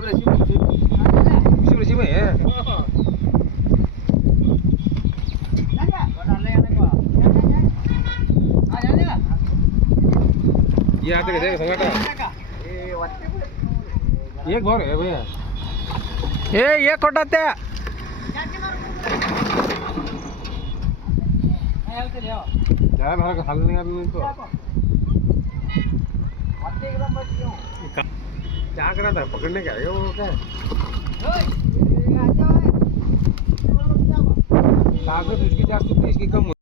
शिवरे शिव आहे ये आते के संगटा एक भर है भैया ये खोटा त्या क्या भाड़ा का हाल नहीं अभी तो क्या करना था पकड़ने का है वो क्या ताकत उसकी जाती थी इसकी कम